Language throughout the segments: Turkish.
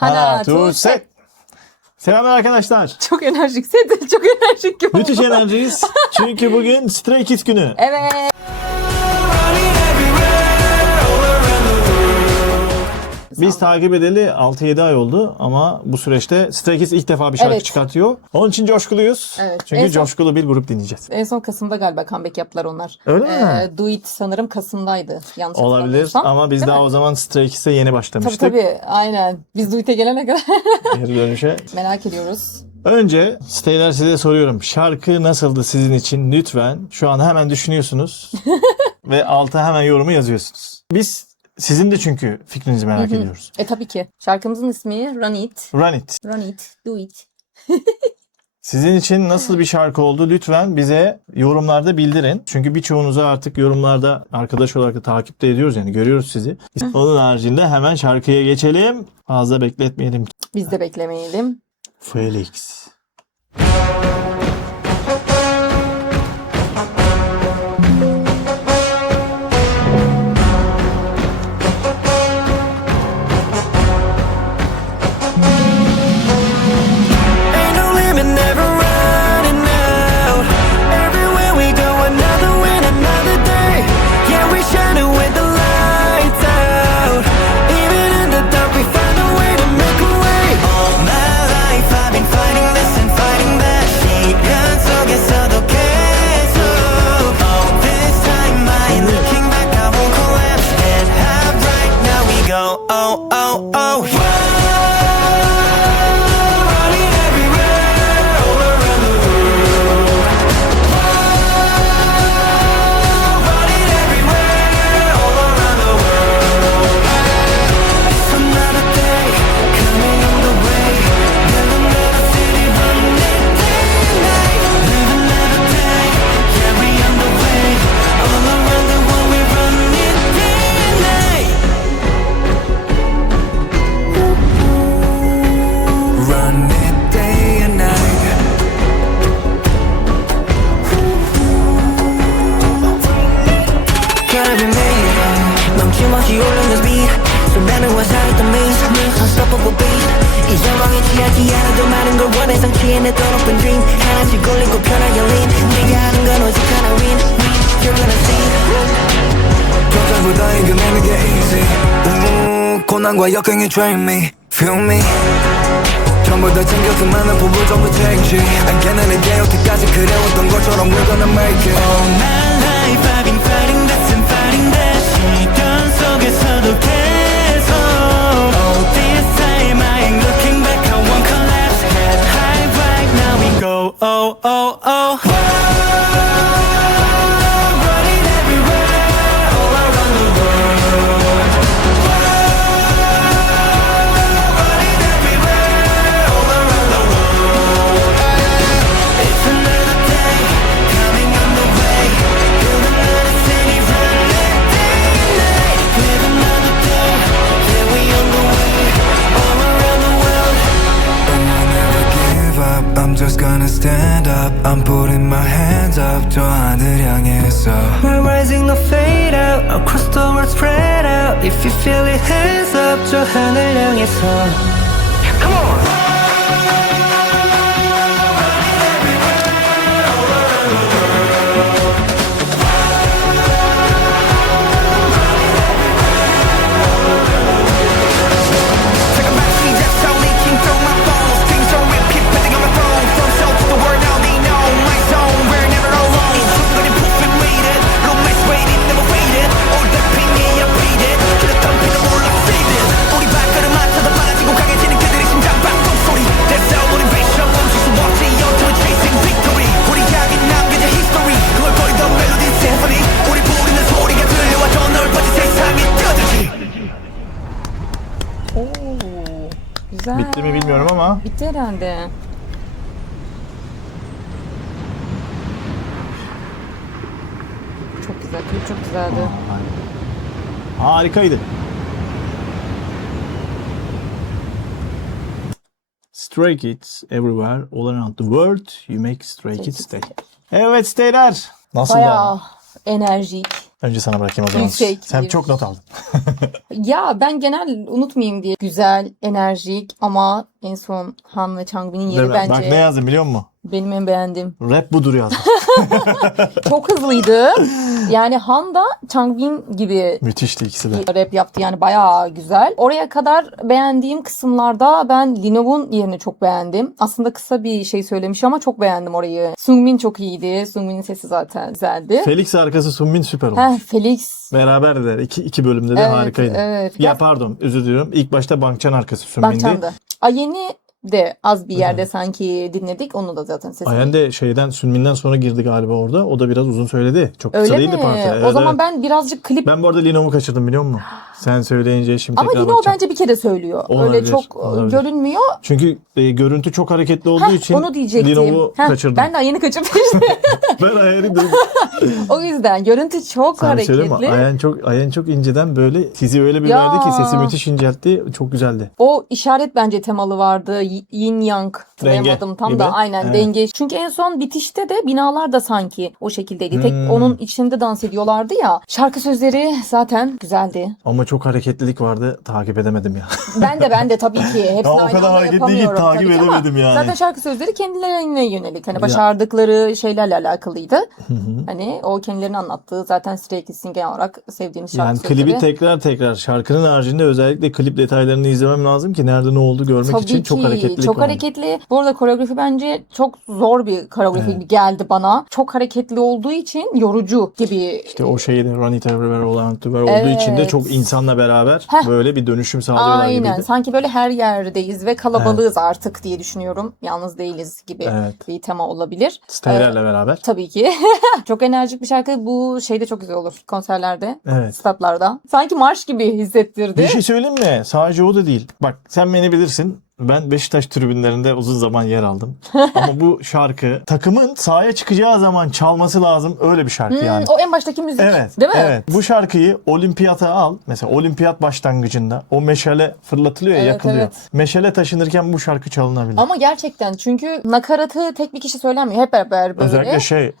Hana to set. Selamlar arkadaşlar. Çok enerjik. Set çok enerjik gibi. Müthiş enerjiyiz. Çünkü bugün Stray Kids günü. Evet. Biz takip edeli 6-7 ay oldu ama bu süreçte Stray Kids ilk defa bir şarkı Evet. çıkartıyor. Onun için coşkuluyuz. Evet. Çünkü En son- coşkulu bir grup dinleyeceğiz. En son Kasım'da galiba comeback yaptılar onlar. Öyle mi? Do It sanırım Kasım'daydı. Yanlış Olabilir hatırlamıyorsam. ama biz Değil daha mi? o zaman Stray Kids'e yeni Tabii başlamıştık. tabii. Aynen. Biz Do It'e gelene kadar Geri dönüşe. merak ediyoruz. Önce Stayler size soruyorum. Şarkı nasıldı sizin için? Lütfen şu an hemen düşünüyorsunuz. Ve alta hemen yorumu yazıyorsunuz. Biz sizin de çünkü fikrinizi merak ediyoruz. Tabii ki. Şarkımızın ismi Run It. Run It. Run It. Do It. Sizin için nasıl bir şarkı oldu? Lütfen bize yorumlarda bildirin. Çünkü birçoğunuzu artık yorumlarda arkadaş olarak da takipte ediyoruz, yani görüyoruz sizi. Onun haricinde hemen şarkıya geçelim. Fazla bekletmeyelim. Biz de beklemeyelim. Felix. Ain't no limit, never running out. Everywhere we go, another win, another day. Yeah, we shining with the lights out. Even in the dark, we find a way to make a way. All my life, I've been fighting this and fighting that. 시간 속에서도 계속. All this time, I ain't looking back, I won't collapse. Head high, right now we go. Oh, oh, oh. Running everywhere, all around the world. Running everywhere, all around the world. It's another day coming on the way. Live another city, running day and night. Live another day, yeah, we on the way. All around the world, we running day and night. Run it day and night. Gotta be made 넘침없이 오르는 speed 순간은 화살했던 maze Unstoppable beat 이 상황에 취하지 않아도 많은 걸 원해 상치에 내 더럽은 dream 하나씩 걸리고 편하게 lean 네가 하는 건 오직 하나 win You're gonna see 걱정보다 이겨내는 게 easy 고난과 역경이 train me Feel me 전부 다 챙겨 그 많은 부분 전부 take 알게는 이게 여기까지 그래왔던 것처럼 we're gonna make it All my life I've been fighting this and fighting that 시간 속에서도 계속 All this time I ain't looking back I won't collapse Head high right now we go Oh, oh, oh Running everywhere all around the world Running everywhere all around the world It's another day coming on the way Build another city, run it day and night Live another day, yeah we on the way All around the world I will never give up, I'm just gonna stand up I'm putting my hands up, 저 하늘 향해서 We're rising, no fade out Across the world spread out If you feel it, hands up 저 하늘 향해서 Come on! Take a back seat, that's how leaking through my bones Things don't repeat, putting on my throne From soul to the world, now they know My zone, we're never alone But it proof and waited Look my waiting, never faded All the pain, yeah, I paid it 그랬던 피도 몰라 faded 우리 발걸음 맞춰도 빠지고 강해지는 그들의 심장 박동 소리 That's our motivation 멈출 수 없지 Ultimate chasing victory 우리 향해 남겨진 history 그걸 버리던 멜로디 symphony 우리 부르는 소리가 들려와 더 넓어진 세상이 뜨듯이 Oo, güzel. Bitti mi bilmiyorum ama Bitti herhalde. Çok güzel. Klip çok güzeldi. harikaydı. Stray Kids everywhere, all around the world. You make Stray Kids stay. Evet Stayler. Nasıl Bayağı enerjik. Önce sana bırakayım o zaman. Yüksek Sen bir- çok not aldın. Ya ben genel unutmayayım diye. Güzel, enerjik ama en son Han ve Changbin'in Değil yeri mi? bence Bak ne yazdım biliyor musun? benim en beğendiğim. Rap budur yazdım. Çok hızlıydı. Yani Han da Changbin gibi Müthişti ikisi de. bir rap yaptı. Yani bayağı güzel. Oraya kadar beğendiğim kısımlarda ben Linov'un yerini çok beğendim. Aslında kısa bir şey söylemiş ama çok beğendim orayı. Sungmin çok iyiydi. Sungmin'in sesi zaten güzeldi. Felix arkası Sunmin süper olmuş. Heh, Felix. Beraberdiler. İki bölümde de Evet, harikaydı. evet. Ya pardon özür diliyorum. İlk başta Bangchan arkası Sunmin'di. Bakçan'da. Ayen'i de az bir yerde sanki dinledik. Onu da zaten sesini. Ayen de Sunmin'den sonra girdi galiba orada. O da biraz uzun söyledi. Çok kısa Öyle değildi mi? parça. O Evet, zaman evet. ben birazcık klip Ben bu arada Linov'u kaçırdım biliyor musun? Sen söyleyince şimdi ama tekrar yine o bakacağım. bence bir kere söylüyor. Öyle Olabilir, çok olabilir. görünmüyor. Çünkü görüntü çok hareketli olduğu için Onu diyecektim. Linov'u Heh, kaçırdım. ben de Ayen'i kaçırdım işte. Ben Ayen'i dedim. O yüzden görüntü çok Sana bir şey söyleyeyim mi? hareketli. Ayen çok inceden böyle sizi öyle bir Ya. verdi ki sesi müthiş inceltti. Çok güzeldi. O işaret bence temalı vardı. Yin yang. Hatırlayamadım tam gibi. da. Aynen Evet. denge. Çünkü en son bitişte de binalar da sanki o şekildeydi. Tek onun içinde dans ediyorlardı ya. Şarkı sözleri zaten güzeldi. Ama çok hareketlilik vardı. Takip edemedim ya. Ben de tabii ki hepsini Ya o aynı kadar anda hareketli ki yapamıyorum takip tabii ki ama edemedim yani. zaten şarkı sözleri kendilerine yönelik. Hani başardıkları şeylerle alakalıydı. Hani o kendilerinin anlattığı zaten Stray Kids'in genel olarak sevdiğimiz şarkı Yani sözleri. klibi tekrar şarkının haricinde özellikle klip detaylarını izlemem lazım ki nerede ne oldu görmek Tabii için çok ki, hareketlilik çok var. hareketli. Bu arada koreografi bence çok zor bir koreografi geldi bana. Çok hareketli olduğu için yorucu gibi. İşte o şeyi de Run It Everywhere All Around the World olduğu için de Evet. çok insanla beraber böyle bir dönüşüm sağlıyorlar Aynen. gibiydi. Sanki böyle her yerdeyiz ve kalabalığız artık diye düşünüyorum. Yalnız değiliz gibi Evet. bir tema olabilir. Staylerle beraber. Tabii ki. Çok enerjik bir şarkı. Bu şeyde çok güzel olur. Konserlerde, Evet. statlarda. Sanki marş gibi hissettirdi. Bir şey söyleyeyim mi? Sadece o da değil. Bak sen beni bilirsin. Ben Beşiktaş tribünlerinde uzun zaman yer aldım. Ama bu şarkı takımın sahaya çıkacağı zaman çalması lazım. Öyle bir şarkı yani. O en baştaki müzik. Evet. Değil mi? Evet. Bu şarkıyı olimpiyata al. Mesela olimpiyat başlangıcında o meşale fırlatılıyor ya, Evet, yakılıyor. evet. Meşale taşınırken bu şarkı çalınabilir. Ama gerçekten çünkü nakaratı tek bir kişi söylemiyor. Hep beraber böyle. Özellikle şey.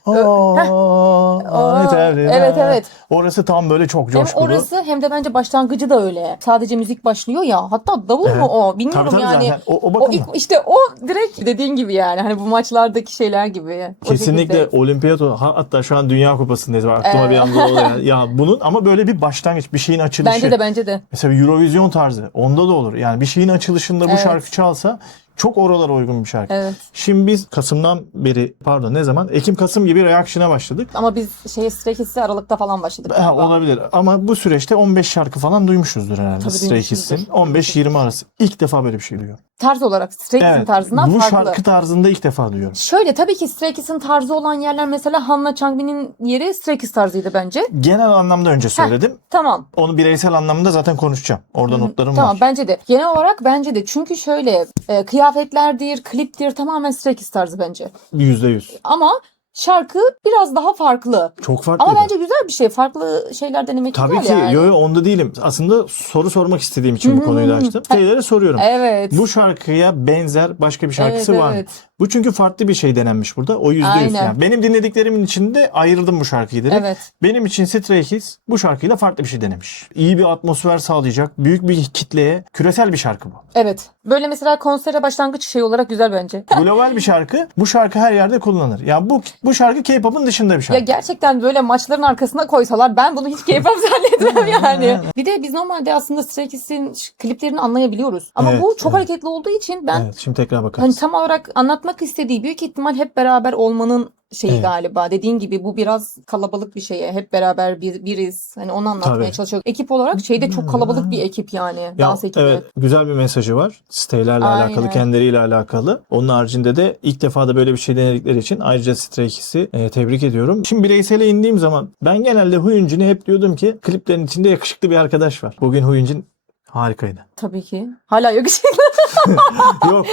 Evet. Orası tam böyle çok Hem coşkulu. orası hem de bence başlangıcı da öyle. Sadece müzik başlıyor ya. Hatta davul mu o? Bilmiyorum Tabii yani. zaten. O O bakımdan. ilk işte o direkt dediğin gibi yani. Hani bu maçlardaki şeyler gibi. O Kesinlikle şekilde. olimpiyat hatta şu an Dünya Kupası'ndayız. Aklıma bir anda oldu yani. Ya bunun ama böyle bir başlangıç, bir şeyin açılışı. Bence de. Mesela Eurovision tarzı. Onda da olur. Yani bir şeyin açılışında bu Evet. şarkı çalsa çok oralara uygun bir şarkı. Evet. Şimdi biz Kasım'dan beri ne zaman? Ekim-Kasım gibi Reaction'a başladık. Ama biz Stray Kids'i Aralık'ta falan başladık. galiba. Olabilir ama bu süreçte 15 şarkı falan duymuşuzdur herhalde Tabii Stray duymuşuzdur. Kids'in. 15-20 arası. İlk defa böyle bir şey duyuyorum. Tarz olarak Stray Kids'in tarzından bu farklı. şarkı tarzında ilk defa duyuyorum. Şöyle tabii ki Stray Kids'in tarzı olan yerler mesela Hanna Changbin'in yeri Stray Kids tarzıydı bence. Genel anlamda önce söyledim. Tamam. Onu bireysel anlamda zaten konuşacağım. Orada notlarım Tamam var. bence de. Genel olarak bence de. Çünkü şöyle kıyafetlerdir, kliptir tamamen Stray Kids tarzı bence. %100. Ama şarkı biraz daha farklı. Çok farklı. Ama bence güzel bir şey. Farklı şeyler denemek Tabii güzel ki. yani. Yo onda değilim. Aslında soru sormak istediğim için bu konuyu da açtım. Şeylere soruyorum. Evet. Bu şarkıya benzer başka bir şarkısı Evet, var mı? evet. Bu çünkü farklı bir şey denenmiş burada. O %100. Aynen. Yani benim dinlediklerimin içinde ayırdım bu şarkıyı direkt. Evet. Benim için Stray Kids bu şarkıyla farklı bir şey denemiş. İyi bir atmosfer sağlayacak. Büyük bir kitleye küresel bir şarkı bu. Evet. Böyle mesela konsere başlangıç şey olarak güzel bence. Global bir şarkı. Bu şarkı her yerde kullanılır. Yani bu şarkı K-pop'un dışında bir Ya şarkı. gerçekten böyle maçların arkasına koysalar ben bunu hiç keyifem zannetmem yani. Bir de biz normalde aslında Stray Kids'in kliplerini anlayabiliyoruz. Ama Evet, bu çok evet. hareketli olduğu için ben Evet, şimdi tekrar hani bakarız. tam olarak anlatmak istediği büyük ihtimal hep beraber olmanın şeyi Evet. galiba. Dediğin gibi bu biraz kalabalık bir şeye. Hep beraber biriz. Hani onu anlatmaya Tabii. çalışıyor. Ekip olarak şeyde çok kalabalık bir ekip yani. Ya, Dans ekibi. evet, güzel bir mesajı var. Sitelerle Aynen. alakalı, kendileriyle alakalı. Onun haricinde de ilk defa da böyle bir şey denedikleri için ayrıca Stray Kids'i tebrik ediyorum. Şimdi bireysele indiğim zaman ben genelde Huyunjin'e hep diyordum ki kliplerin içinde yakışıklı bir arkadaş var. Bugün Huyunjin harikaydı. Tabii ki. Hala yakışıklı. Yok.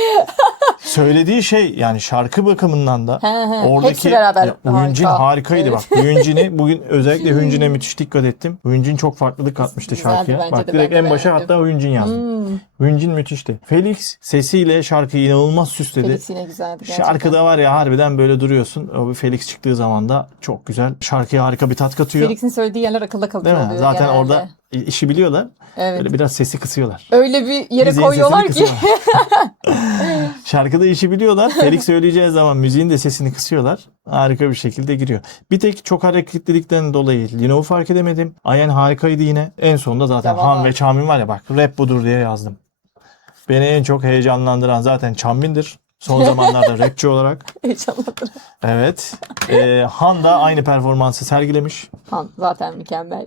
söylediği şey yani şarkı bakımından da Hepsi oradaki beraber Hyunjin harika. harikaydı Evet. bak. Hyunjin'i bugün özellikle Hyunjin'e müthiş dikkat ettim. Hyunjin çok farklılık katmıştı Güzeldi şarkıya. bence Bak de, direkt ben de en başa beğendim. hatta Hyunjin yazdım. Hmm. Hyunjin müthişti. Felix sesiyle şarkıyı inanılmaz süsledi. Felix yine güzeldi gerçekten. Şarkıda var ya harbiden böyle duruyorsun. O bir Felix çıktığı zaman da çok güzel. Şarkıya harika bir tat katıyor. Felix'in söylediği yerler akılda kalıcı Değil mi? oluyor Zaten genelde. orada işi biliyorlar. Evet. Böyle biraz sesi kısıyorlar. Öyle bir yere Müziğin koyuyorlar sesini ki. kısıyorlar. Şarkıda işi biliyorlar. Felix söyleyeceği zaman müziğin de sesini kısıyorlar. Harika bir şekilde giriyor. Bir tek çok hareketlilikten dolayı Linov'u fark edemedim. Ayen harikaydı yine. En sonunda zaten Tamam. Han ve Chanmin var ya bak rap budur diye yazdım. Beni en çok heyecanlandıran zaten Chanmin'dir. Son zamanlarda rapçi olarak. Heyecanlandım. Evet. Han da aynı performansı sergilemiş. Han zaten mükemmel.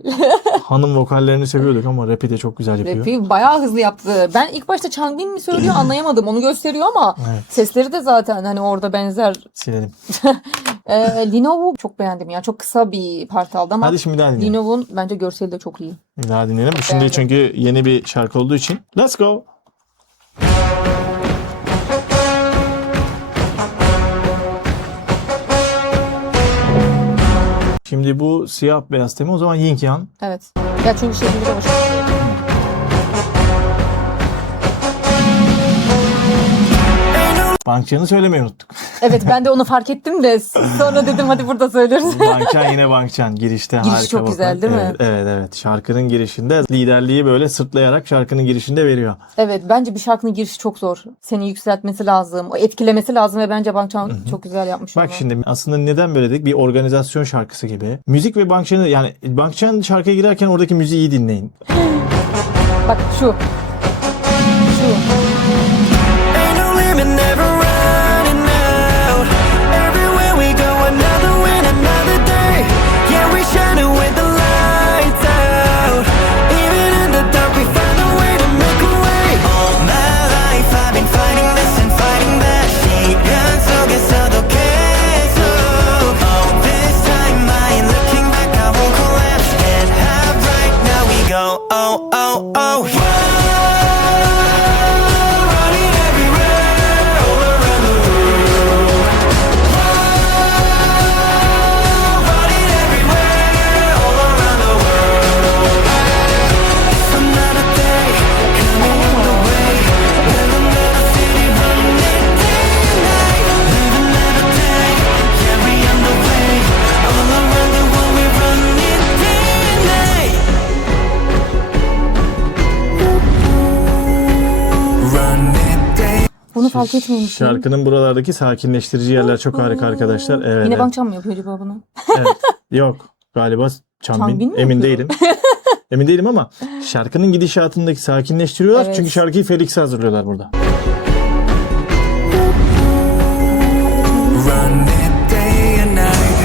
Han'ın vokallerini seviyorduk ama rap'i de çok güzel yapıyor. Rap'i bayağı hızlı yaptı. Ben ilk başta Changbin mi söylüyor anlayamadım. Onu gösteriyor ama Evet. sesleri de zaten hani orada benzer. Silelim. Linov'u çok beğendim ya. Çok kısa bir part aldı ama Hadi şimdi daha dinleyelim. Linov'un bence görseli de çok iyi. Bir daha dinleyelim. Şimdi Beğendim. çünkü yeni bir şarkı olduğu için. Let's go. Şimdi bu siyah beyaz tema o zaman Yin Yang. Evet. Ya çünkü şekilde de hoşuma gidiyor. Bankçan'ı söylemeyi unuttuk. Evet ben de onu fark ettim de sonra dedim hadi burada söyleriz. Bankçan yine Bankçan. Girişte Giriş harika çok vokal. güzel, değil mi? Evet, evet, evet. Şarkının girişinde liderliği böyle sırtlayarak şarkının girişinde veriyor. Evet bence bir şarkının girişi çok zor. Seni yükseltmesi lazım, etkilemesi lazım ve bence Bankchan çok güzel yapmış Bak onu. şimdi aslında neden böyle dedik? Bir organizasyon şarkısı gibi. Müzik ve Bankçan'ı yani Bankçan şarkıya girerken oradaki müziği iyi dinleyin. Bak şu. Şu. Ain't no limit, never running out. Everywhere we go, another win, another day. Yeah, we shining with the lights out. Even in the dark, we find a way to make a way. All my life, I've been fighting this and fighting that. 시간 속에서도 계속. All this time, I ain't looking back, I won't collapse. Head high, right now we go. Oh, oh, oh. Running everywhere, all around the world. Running everywhere, all around the world. It's another day coming on the way. Live another city, running day and night. Live another day, yeah, we on the way. All around the world, we're running day and night. Running day. Bunu fark etmemişim. Şarkının buralardaki sakinleştirici yerler çok harika arkadaşlar. Evet. Yine evet. Bankchan mı yapıyor acaba bunu? Evet. Yok. Galiba Chanbin Chanbin. mi Emin yapıyor? değilim. Emin değilim ama şarkının gidişatındaki sakinleştiriyorlar. Evet. Çünkü şarkıyı Felix'e hazırlıyorlar burada. Running day and night.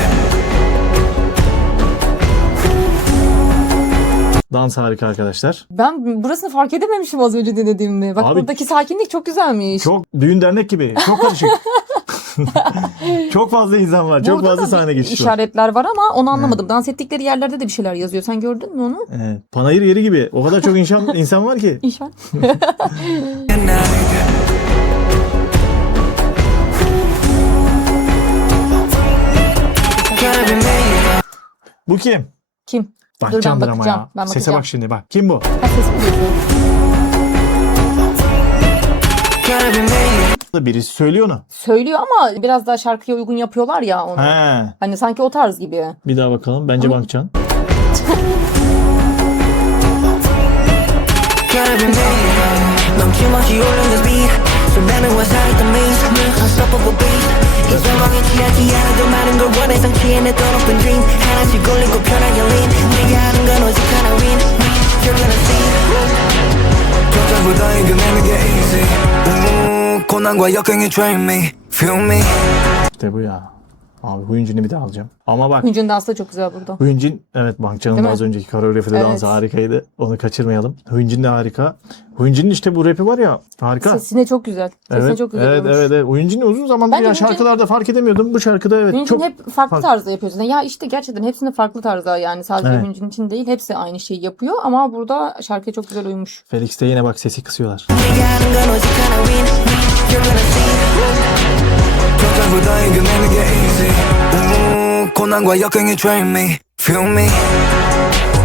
Dans harika arkadaşlar. Ben burasını fark edememişim az önce dinlediğimde. Bak Abi- buradaki sakinlik çok güzelmiş. Çok düğün dernek gibi. Çok karışık. Çok fazla insan var. Çok Burada fazla da sahne bir geçişi var. işaretler var ama onu anlamadım. Dans ettikleri yerlerde de bir şeyler yazıyor. Sen gördün mü onu? Evet. Panayır yeri gibi. O kadar çok insan var ki. İnşallah. And night. Gotta be made. Bu kim? Kim? Bankcan'dır ama bakacağım, ya. ben Sese bakacağım. bak şimdi bak. Kim bu? Ha, sesim geliyor. Gotta be made. Birisi söylüyor onu. Söylüyor ama biraz daha şarkıya uygun yapıyorlar ya onu. He. Hani sanki o tarz gibi. Bir daha bakalım. Bence Bankcan. Gotta be made. 넘침없이 오르는 speed. 순간은 화살이 더 maze. Unstoppable beat. 이 상황에 취하지 않아도 많은 걸 원해 상치에 내 더 높은 dream. 하나씩 올리고 편하게 lean. 내가 하는 건 오직 하나 win. You're gonna see. 도전보다 이겨내는 게 easy. 고난과 역경이 train me. Feel me. İşte bu ya. Abi Hyunjin'i bir daha alacağım. Ama bak Hüncün dansı da çok güzel burada. Hyunjin evet Bankcan'ın Değil da mi? az önceki koreografide Evet. dansı harikaydı. Onu kaçırmayalım. Hyunjin de harika. Hyunjin'in işte bu rapi var ya harika. Sesine çok güzel. Sesine Evet, çok güzel evet, olmuş. evet, evet. Hyunjin'i uzun zamandır Bence ya Hyunjin- şarkılarda fark edemiyordum. Bu şarkıda evet Hüncün çok hep farklı farklı. tarzda yapıyor zaten. Ya işte gerçekten hepsinde farklı tarzda yani sadece Evet. Hüncün için değil hepsi aynı şeyi yapıyor ama burada şarkıya çok güzel uymuş. Felix'te yine bak sesi kısıyorlar. 내가 하는 건 오직 하나 win. You're gonna see. 고난과 역경이 drain me Feel me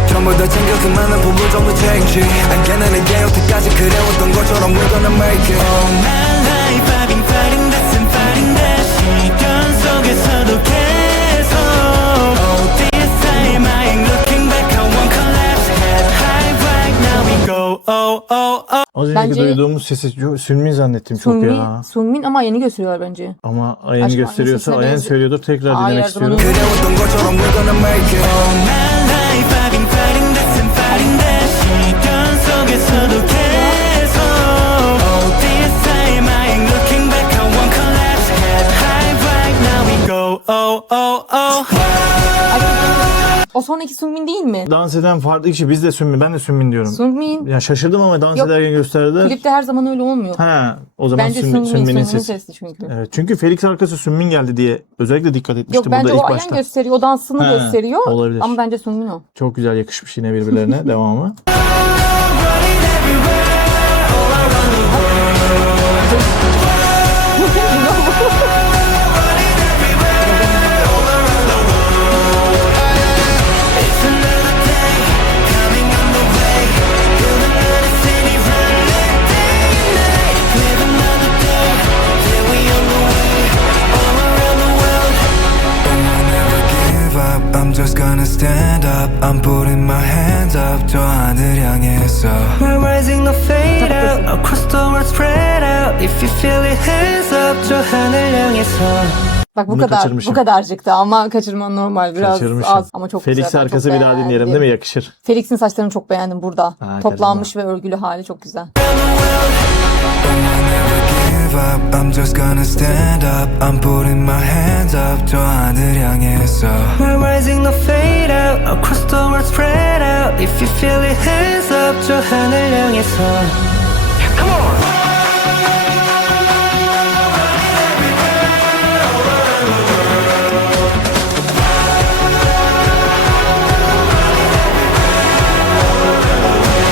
전부 다 챙겨 그 많은 부분 전부 change 알게 내게 여태까지 그래왔던 것처럼 we're gonna make it All my life I've been fighting this and fighting that 시련 속에서도 계속 Oh this time I ain't looking back I won't collapse Head high right now we go Oh oh oh Az önceki Bence- duyduğumuz sesi Sünmin zannettim çok ya. Sungmin ama yeni gösteriyorlar bence. Ama Ayen'i Aşkım, gösteriyorsa aynı sesine Ayen benziyor. söylüyordur. Tekrar Hayır, dinlemek her zaman istiyorum. 그래왔던 것처럼 we're gonna make it All my life I've been fighting this and fighting that 시련 속에서도 계속 Oh this time I ain't looking back I won't collapse Head high right now we go Oh oh oh O sonraki Sungmin değil mi? Dans eden farklı kişi. Biz de Sünmin. Ben de Sünmin diyorum. Sungmin. Ya şaşırdım ama dans Yok. ederken gösterdiler. Klipte her zaman öyle olmuyor. Ha, o zaman Bence Sünmin'in Sungmin sesi. sesli çünkü. Evet, çünkü Felix arkası Sünmin geldi diye özellikle dikkat Yok etmiştim bence burada o ilk Ayan başta. gösteriyor, o dansını He, gösteriyor. olabilir. Ama bence Sungmin o. Çok güzel yakışmış yine birbirlerine. Devamı. It's another day coming on the way Build another city running day and night Live another day till we on the way all around the world And I never give up I'm just gonna stand up I'm putting my hands up 저 하늘 향해서 We're rising the fade out Across the world spread out If you feel it hands up 저 하늘 향해서 Bak Bunu kaçırmışım. bu kadarcıktı ama kaçırman normal, biraz Kaçırmışım. az ama çok Felix güzel. Ben arkası çok bir daha dinleyelim değil mi? beğendim. Yakışır. Felix'in saçlarını çok beğendim burada. Ha, Toplanmış ve örgülü hali çok güzel. give up I'm just gonna stand up I'm putting my hands up 저 하늘 향해서 We're rising the fade out Across the world spread out If you feel it hands up 저 하늘 향해서 Come on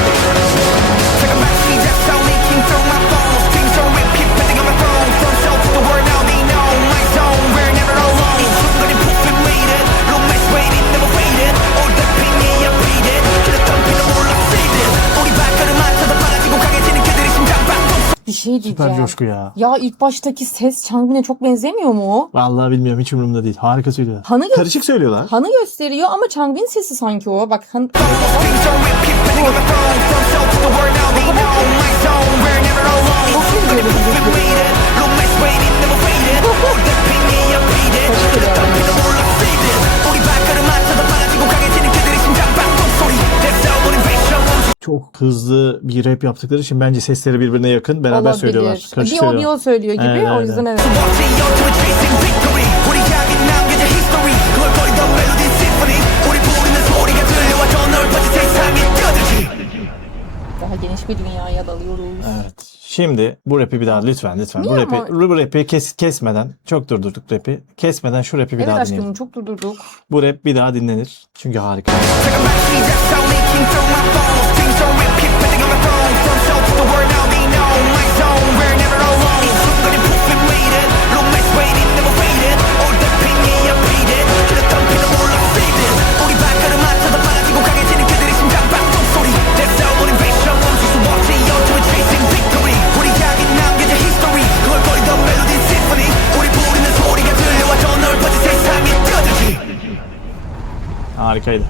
Take a back seat, that's how leaking through my bones Dreams don't repeat, putting on my phone From south to the world, now they know my zone We're never alone 순간이 푹 waited No mess waiting, never waited All that pain, yeah, I beat it 그랬던 피는 몰라, save it 우리 발걸음 맞춰도 빨라지고 강해지는 그들의 심장 박동 Bir şey Süper diyeceğim. coşku ya. Ya ilk baştaki ses Changbin'e çok benzemiyor mu? Vallahi bilmiyorum, hiç umurumda değil. Harika söylüyorlar. Hanı Karışık söylüyorlar. Hanı gösteriyor ama Changbin sesi sanki o. Bak Han Dreams don't repeat, putting on my phone From south to the world, now they know my zone We're never alone 순간이 푹 waited No mess waiting, never waited All that pain, yeah, I beat it 그랬던 피는 몰라, save it 우리 발걸음 맞춰도 빨라지고 강해지는 그들의 심장 박동 소리 That's our motivation Çok hızlı bir rap yaptıkları için bence sesleri birbirine yakın. Beraber söylüyorlar. olabilir. Karışık Bir o söylüyorlar. söylüyor gibi. Evet, O evet. yüzden evet. Watch it, yo, to a chasing victory 우리 향해 남겨진 history 그걸 거리던 멜로디 symphony 우리 부르는 소리가 들려와 저 넓어진 세상에 뛰어들기 Daha geniş bir dünyaya dalıyoruz. Evet. Şimdi bu rapi bir daha lütfen. Niye Bu ama? rapi kesmeden, çok durdurduk rapi. Kesmeden şu rapi bir Evet daha aşkım dinleyelim. çok durdurduk. Bu rap bir daha dinlenir. Çünkü harika. Take a back seat, that's how leaking through my bones Dreams don't repeat, putting on my phone From south to the world, now they know my zone We're never alone 순간이 푹 waited No mess waiting, never waited All that pain, yeah, I beat it 그랬던 피는 몰라, save it 우리 발걸음 맞춰도 빨라지고 강해지는 그들의 심장 박동 소리 That's our motivation 멈출 수 없지, yo, to a chasing victory 우리 향해 남겨진 history 그걸 거리던 멜로디 symphony 우리 부르는 소리가 들려와 저 넓어진 세상에 뛰어들기 Harikaydı.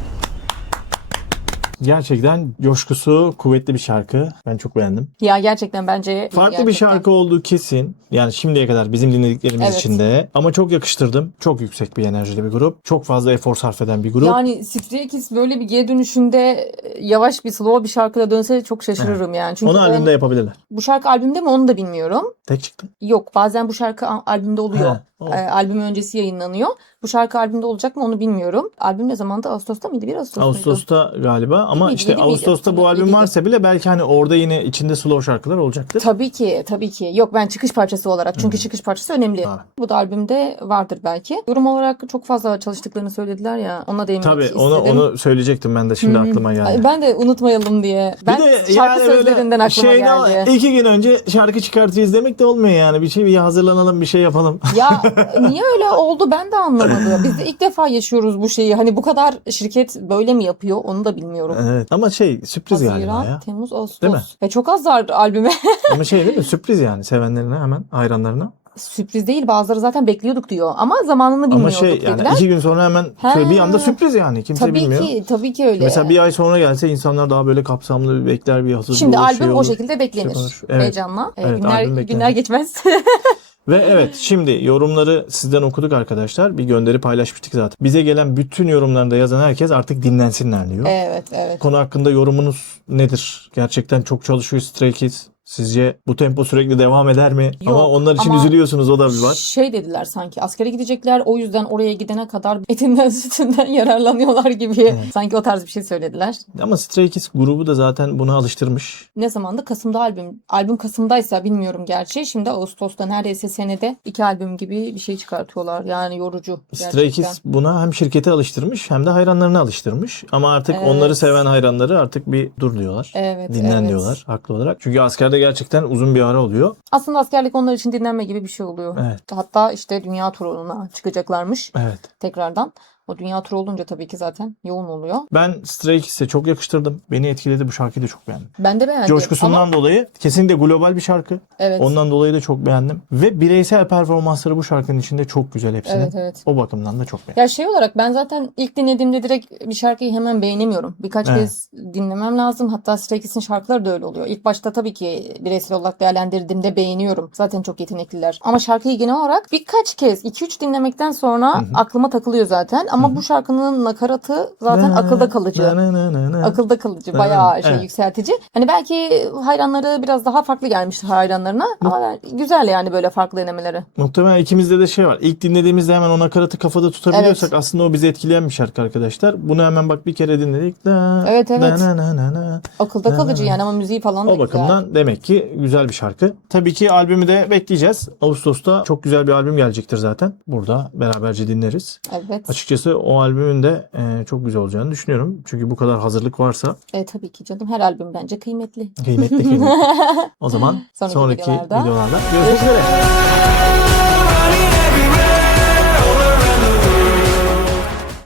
Gerçekten coşkusu kuvvetli bir şarkı. Ben çok beğendim. Ya gerçekten bence Farklı gerçekten. bir şarkı olduğu kesin. Yani şimdiye kadar bizim dinlediklerimiz Evet. içinde. Ama çok yakıştırdım. Çok yüksek bir enerjili bir grup. Çok fazla efor sarf eden bir grup. Yani Stray Kids böyle bir geri dönüşünde yavaş bir slow bir şarkıda dönse çok şaşırırım yani. Çünkü Onu albümde yapabilirler. bu şarkı albümde mi onu da bilmiyorum. Tek çıktı. Yok bazen bu şarkı albümde oluyor. He, o. Albüm öncesi yayınlanıyor. Bu şarkı albümde olacak mı onu bilmiyorum. Albüm ne zamanda? Ağustos'ta mıydı? 1 Ağustos muydu? Ağustos'ta galiba ama miydi, işte 7 miydi? Ağustos'ta bu Evet, albüm 7'ydi. varsa bile belki hani orada yine içinde slow şarkılar olacaktır. Tabii ki, tabii ki. Yok, ben çıkış parçası olarak. Çünkü çıkış parçası önemli. Tabii. Bu da albümde vardır belki. Yorum olarak çok fazla çalıştıklıklarını söylediler ya. Ona değinmek Tabii istedim. onu söyleyecektim ben de şimdi aklıma geldi. Ay, ben de unutmayalım diye. Ben Bir de şarkı yani böyle sözlerinden aklıma geldi. 2 gün önce şarkı çıkartacağız demek de olmuyor yani. Bir hazırlanalım, bir şey yapalım. Ya niye öyle oldu ben de anlamadım. Biz de ilk defa yaşıyoruz bu şeyi. Hani bu kadar şirket böyle mi yapıyor onu da bilmiyorum. Evet. Ama sürpriz galiba Haziran, ya. Temmuz, Ağustos. Değil mi? Çok az var albüme. Ama değil mi? Sürpriz yani sevenlerine, hemen hayranlarına. Sürpriz değil, bazıları zaten bekliyorduk diyor. Ama zamanını Ama bilmiyorduk yani dediler. 2 gün sonra hemen He. bir anda sürpriz yani. Kimse bilmiyor. Tabii ki öyle. Mesela bir ay sonra gelse insanlar daha böyle kapsamlı bir bekler, bir hazır Şimdi olur, albüm o olur. şekilde beklenir. konuşur. Evet. Heyecanla. Evet, albüm beklenir. Günler geçmez. Ve evet, şimdi yorumları sizden okuduk arkadaşlar. Bir gönderi paylaşmıştık zaten. Bize gelen bütün yorumlarında yazan herkes artık dinlensinler diyor. Evet. Konu hakkında yorumunuz nedir? Gerçekten çok çalışıyor Stray Kids. Sizce bu tempo sürekli devam eder mi? Yok, ama onlar için ama üzülüyorsunuz, o da bir var. Şey dediler sanki askere gidecekler, o yüzden oraya gidene kadar etinden sütünden yararlanıyorlar gibi. Sanki o tarz bir şey söylediler. Ama Stray Kids grubu da zaten buna alıştırmış. Ne zamandı? Kasım'da albüm. Albüm Kasım'daysa bilmiyorum gerçi. Şimdi Ağustos'ta neredeyse senede 2 albüm gibi bir şey çıkartıyorlar. Yani yorucu Stray gerçekten. Kids buna hem şirkete alıştırmış hem de hayranlarını alıştırmış. Ama artık Evet. onları seven hayranları artık bir dur diyorlar. Evet, Dinlen evet. diyorlar haklı olarak. Çünkü askerde gerçekten uzun bir ara oluyor. Aslında askerlik onlar için dinlenme gibi bir şey oluyor. Evet. Hatta işte dünya turuna çıkacaklarmış Evet. tekrardan. O dünya turu olunca tabii ki zaten yoğun oluyor. Ben Stray Kids'e çok yakıştırdım. Beni etkiledi, bu şarkıyı da çok beğendim. Ben de beğendim. Coşkusundan Ama dolayı kesinlikle global bir şarkı. evet. Ondan dolayı da çok beğendim. Ve bireysel performansları bu şarkının içinde çok güzel hepsinin. Evet. O bakımdan da çok beğendim. Ya şey olarak ben zaten ilk dinlediğimde direkt bir şarkıyı hemen beğenemiyorum. Birkaç Evet. kez dinlemem lazım. Hatta Stray Kids'in şarkıları da öyle oluyor. İlk başta tabii ki bireysel olarak değerlendirdiğimde beğeniyorum. Zaten çok yetenekliler. Ama şarkıyı genel olarak birkaç kez 2-3 dinlemekten sonra aklıma takılıyor zaten. Ama bu şarkının nakaratı zaten akılda kalıcı. Akılda kalıcı. Bayağı Evet. yükseltici. Hani belki hayranları biraz daha farklı gelmiştir hayranlarına. Ama güzel yani böyle farklı denemeleri. Muhtemelen ikimizde de şey var. İlk dinlediğimizde hemen o nakaratı kafada tutabiliyorsak aslında o bizi etkileyen bir şarkı arkadaşlar. Bunu hemen bak bir kere dinledik. Evet. Akılda kalıcı yani ama müziği falan da O bakımdan demek ki güzel bir şarkı. Tabii ki albümü de bekleyeceğiz. Ağustos'ta çok güzel bir albüm gelecektir zaten. Burada beraberce dinleriz. güzel. Evet. Açıkçası o albümün de çok güzel olacağını düşünüyorum. Çünkü bu kadar hazırlık varsa Tabii ki canım. Her albüm bence kıymetli. kıymetli. O zaman Sonraki sonraki videolarda videolarda görüşmek üzere.